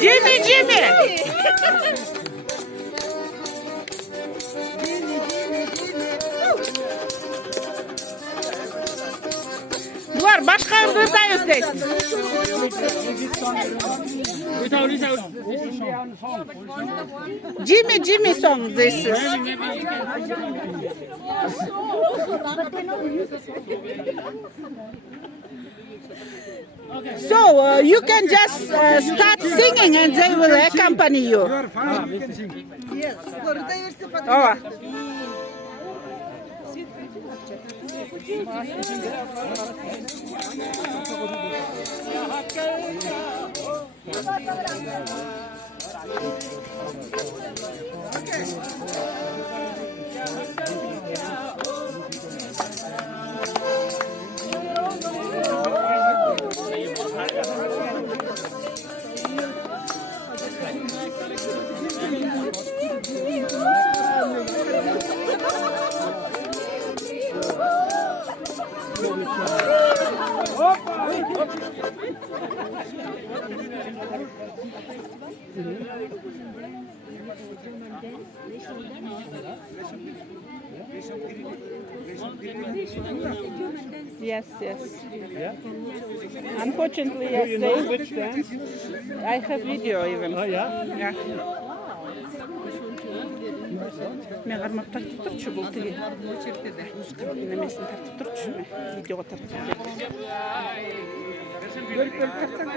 Jimmy. Duvar başka ırda özlesin. Jimmy song this is. So you can just start singing and they will accompany you. Oh. Yes. Unfortunately, yes. I have video even. Oh yeah? Yeah. Мен қармап тартып тұршы бұл тіге. Немесін тартып тұршы ме? Видеоға тартып тұршы. Бөліп тартсаң.